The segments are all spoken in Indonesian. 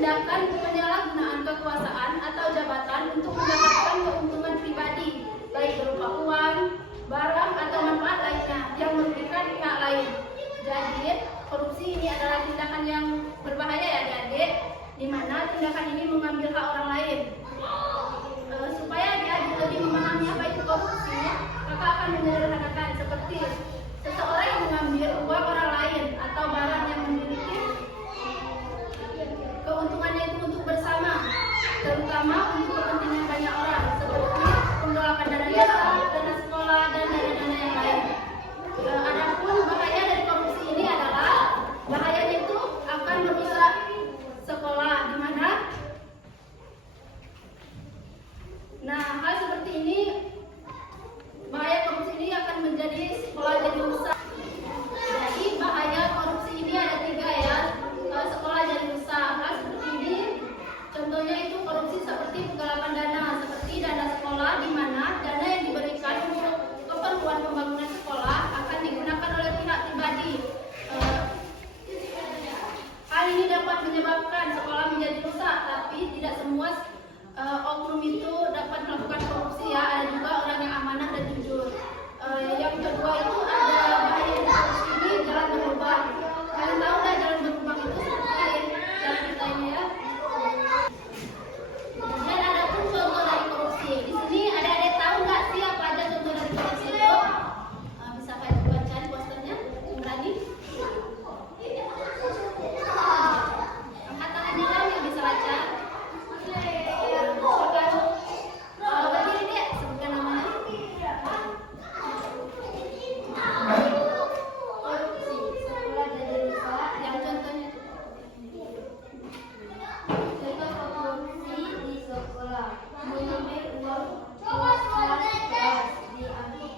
tindakan penyalahgunaan kekuasaan atau jabatan untuk mendapatkan keuntungan pribadi, baik berupa uang, barang, atau manfaat lainnya yang merugikan pihak lain. Jadi, korupsi ini adalah tindakan yang berbahaya ya adik-adik, di mana tindakan ini mengambil hak orang lain. Supaya adik-adik lebih memahami apa itu korupsi, maka akan menyederhanakan seperti seseorang yang mengambil uang orang lain atau barang yang memiliki keuntungannya itu untuk bersama, terutama untuk kepentingan banyak orang, seperti penggelapan dana desa, dana sekolah, dan dana-dana yang lain. Adapun bahaya dari korupsi ini adalah bahayanya itu akan merusak sekolah, di mana hal seperti ini, bahaya korupsi ini akan menjadi sekolah jadi rusak. Jadi bahaya korupsi ini ada 3 ya, sekolah jadi rusak. Hal seperti ini contohnya itu korupsi seperti penggelapan dana, seperti dana sekolah, di mana dana yang diberikan untuk keperluan pembangunan sekolah akan digunakan oleh pihak pribadi. Hal ini dapat menyebabkan sekolah menjadi rusak, tapi tidak semua oknum itu dapat melakukan korupsi ya. Ada juga orang yang amanah dan jujur. Yang kedua itu ada bahaya dari korupsi ini, jalan berlubang. Kalian tahu nggak jalan berlubang itu seperti jalan kita ini ya? Dan ada pun contoh dari korupsi. Di sini adik-adik tahu nggak sih apa aja contoh dari korupsi itu? Bisa kalian baca di posternya, berani? Angkat tangannya lah yang bisa baca. Berdiri deh, sebutkan namanya. Korupsi, sekolah jadi rusak. Yang contohnya Korupsi di sekolah, mengambil uang kelas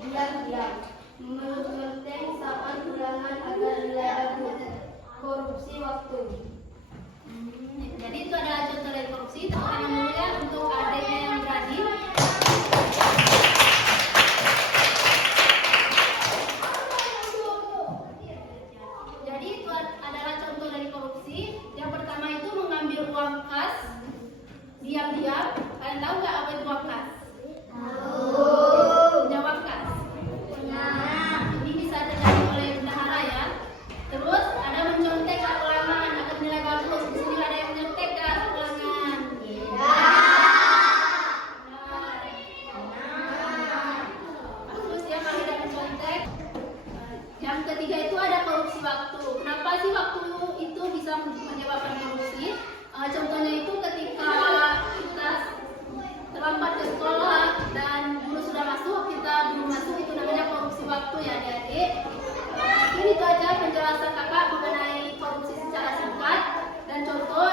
diam-diam, menggenteng saat ulangan agar nilai bagus, korupsi waktu. Jadi itu adalah contoh dari korupsi. Tepuk tangan dulu ya untuk adiknya yang berani. Jadi itu adalah contoh dari korupsi. Yang pertama itu mengambil uang kas diam-diam. Kalian tahu nggak apa itu uang kas? Punya uang kas. Ini bisa terjadi oleh bendahara ya. Terus ada mencontek saat ulangan agar nilai bagus. Di sini ada yang mencontek saat ulangan. Bagus ya kalau tidak mencontek. Yang ketiga itu ada korupsi waktu. Kenapa sih waktu itu bisa menyebabkan korupsi? Contohnya itu ketika kita terlambat ke sekolah dan guru sudah masuk, kita belum masuk, itu namanya korupsi waktu ya adik-adik. Mungkin itu aja penjelasan kakak mengenai korupsi secara singkat dan contoh.